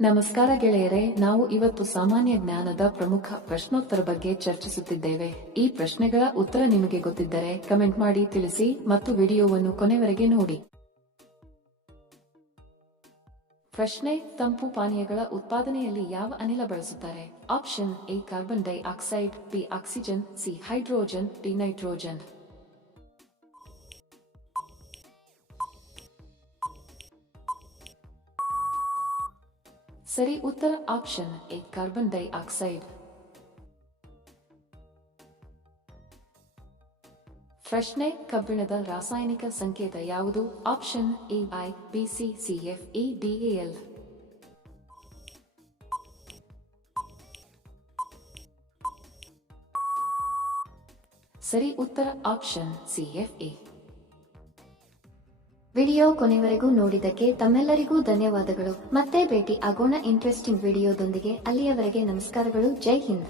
ನಮಸ್ಕಾರ ಗೆಳೆಯರೆ, ನಾವು ಇವತ್ತು ಸಾಮಾನ್ಯ ಜ್ಞಾನದ ಪ್ರಮುಖ ಪ್ರಶ್ನೋತ್ತರ ಬಗ್ಗೆ ಚರ್ಚಿಸುತ್ತಿದ್ದೇವೆ. ಈ ಪ್ರಶ್ನೆಗಳ ಉತ್ತರ ನಿಮಗೆ ಗೊತ್ತಿದ್ದರೆ ಕಮೆಂಟ್ ಮಾಡಿ ತಿಳಿಸಿ ಮತ್ತು ವಿಡಿಯೋವನ್ನು ಕೊನೆವರೆಗೆ ನೋಡಿ. ಪ್ರಶ್ನೆ: ತಂಪು ಪಾನೀಯಗಳ ಉತ್ಪಾದನೆಯಲ್ಲಿ ಯಾವ ಅನಿಲ ಬಳಸುತ್ತಾರೆ? Option A carbon dioxide, B oxygen, C hydrogen, D nitrogen. ಸರಿ ಉತ್ತರ option A carbon dioxide. ಪ್ರಶ್ನೆ: ಕಬ್ಬಿಣದ ರಾಸಾಯನಿಕ ಸಂಕೇತ ಯಾವುದು? Option A I, B C CF, E D L. ಸರಿ ಉತ್ತರ ಆಪ್ಷನ್ ಸಿಎಫ್ಇ. ವಿಡಿಯೋ ಕೊನೆವರೆಗೂ ನೋಡಿದ್ದಕ್ಕೆ ತಮ್ಮೆಲ್ಲರಿಗೂ ಧನ್ಯವಾದಗಳು. ಮತ್ತೆ ಭೇಟಿ ಆಗೋಣ ಇಂಟ್ರೆಸ್ಟಿಂಗ್ ವಿಡಿಯೋದೊಂದಿಗೆ. ಅಲ್ಲಿಯವರೆಗೆ ನಮಸ್ಕಾರಗಳು. ಜೈ ಹಿಂದ್.